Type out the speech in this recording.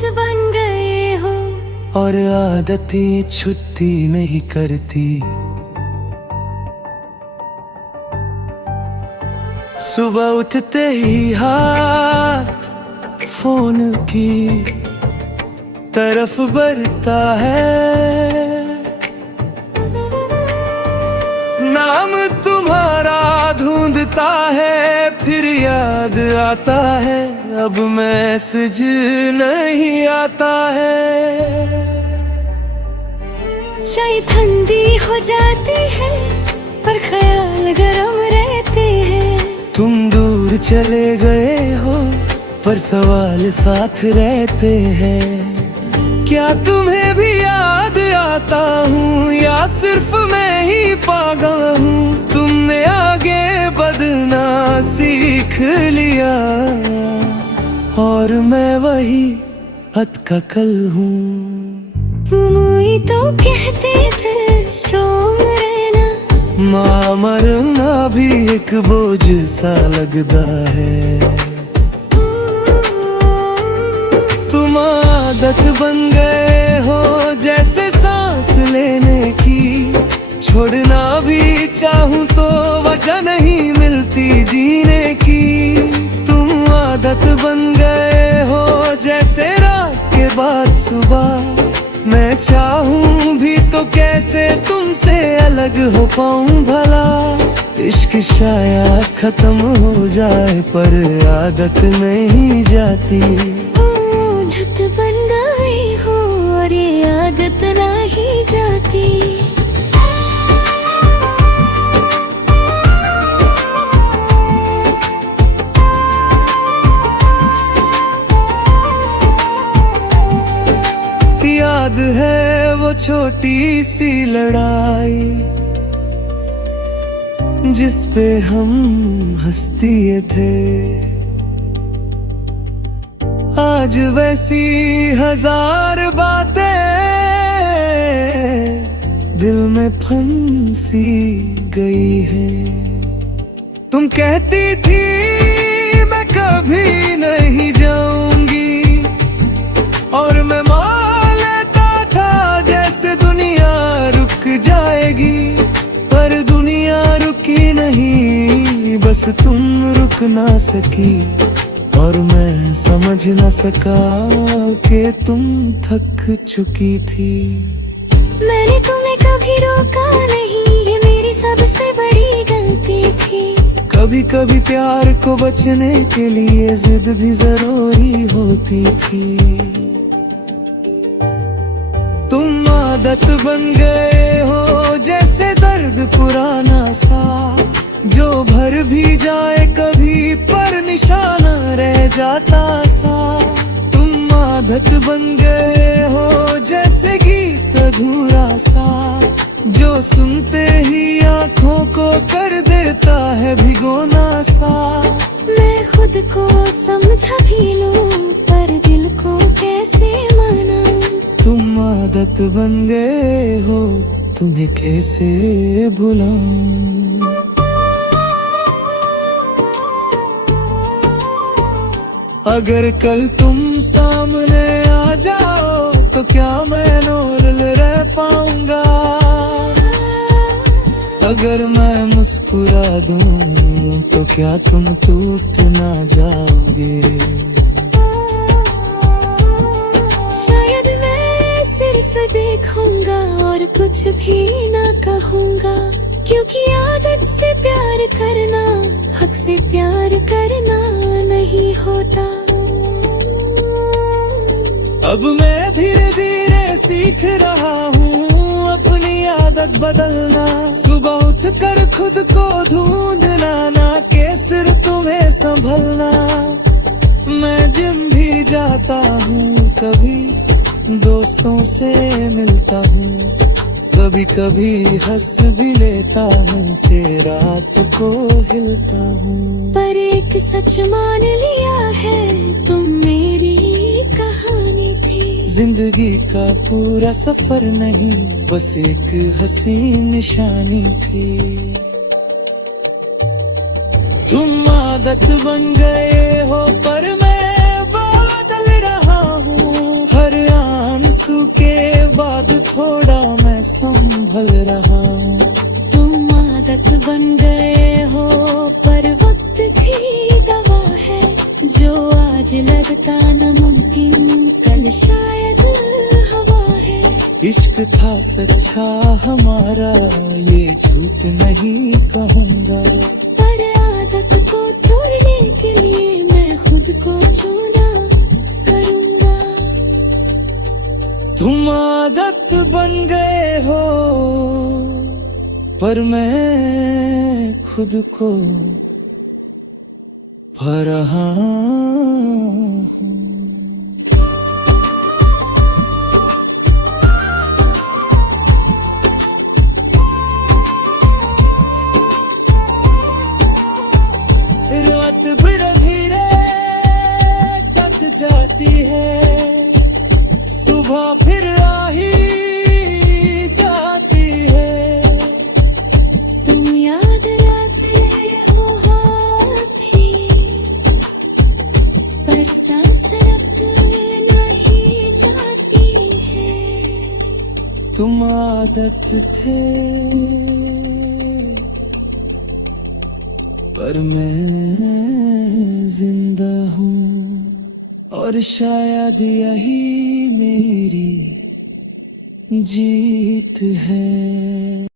आदत बन गए हो और आदतें छुट्टी नहीं करती। सुबह उठते ही हाथ फोन की तरफ बढ़ता है, नाम तुम्हारा ढूंढता है, फिर याद आता है अब मैसेज नहीं आता है। चाय ठंडी हो जाती है पर ख्याल गरम रहते हैं। तुम दूर चले गए हो पर सवाल साथ रहते हैं। क्या तुम्हें भी याद आता हूँ या सिर्फ मैं ही पागल हूँ? तुमने आगे बढ़ना सीख लिया और मैं वही अटकल हूँ। मम्मी तो कहते थे स्ट्रॉन्ग रहना, माँ मरना भी एक बोझ सा लगता है। तुम आदत बन गए हो जैसे सांस लेने की, छोड़ना भी चाहूं तो वजह नहीं मिलती जीने की। तुम आदत बन गए हो जैसे रात के बाद सुबह, मैं चाहूं भी तो कैसे तुमसे अलग हो पाऊं भला। इश्क शायद खत्म हो जाए पर आदत नहीं जाती। आदत बन गई हो और ये आदत नहीं जाती। याद है वो छोटी सी लड़ाई जिस पे हम हंसते थे, आज वैसी हजार बातें दिल में फंसी गई है। तुम कहती थी मैं कभी नहीं जाऊंगी और मैं मान लेता था जैसे दुनिया रुक जाएगी, पर दुनिया रुकी नहीं, बस तुम रुक ना सकी और मैं समझ न सका कि तुम थक चुकी थी। मैंने तुम्हें कभी रोका नहीं, ये मेरी सबसे बड़ी गलती थी। कभी कभी प्यार को बचने के लिए जिद भी जरूरी होती थी। तुम आदत बन गए हो जैसे दर्द पुराना सा, जो भर भी जाए कभी पर निशाना रह जाता सा। तुम आदत बन गए हो जैसे गीत अधूरा सा, जो सुनते ही आँखों को कर देता है भिगोना सा। मैं खुद को समझा भी लूं पर दिल को कैसे मनाऊं। तुम आदत बन गए हो, तुम्हें कैसे भुलाऊं। अगर कल तुम सामने आ जाओ तो क्या मैं नॉर्मल रह पाऊंगा? अगर मैं मुस्कुरा दूं तो क्या तुम टूट ना जाओगे? शायद मैं सिर्फ देखूंगा और कुछ भी ना कहूंगा, क्योंकि आदत से प्यार करना हक से प्यार करना नहीं होता। अब मैं धीरे धीरे सीख रहा हूँ अपनी आदत बदलना। सुबह उठकर खुद को ढूंढना, ना कि सिर्फ तुम्हें संभलना। मैं जिम भी जाता हूँ, कभी दोस्तों से मिलता हूँ, कभी कभी हंस भी लेता हूँ, तेरा रात को हिलता हूँ। पर एक सच मान लिया है, तुम मेरी कहानी थी। जिंदगी का पूरा सफर नहीं, बस एक हसीन निशानी थी। तुम आदत बन गए हो पर मैं बदल रहा हूँ। थोड़ा मैं संभल रहा हूँ। तुम आदत बन गए हो पर वक्त की दवा है, जो आज लगता नामुमकिन कल शायद हवा है। इश्क था सच्चा हमारा, ये झूठ नहीं कहूँगा। पर आदत को तोड़ने के लिए मैं खुद को चुना करूँगा। तुम आदत बन गए हो पर मैं खुद को पा रहा हूँ। रात धीरे धीरे कट जाती है, सुबह फिर आ ही जाती है। तुम याद रखते हो हाथ ही, पर सांस रख नहीं जाती है। तुम आदत थे पर मैं जिंदा हूँ, और शायद यही मेरी जीत है।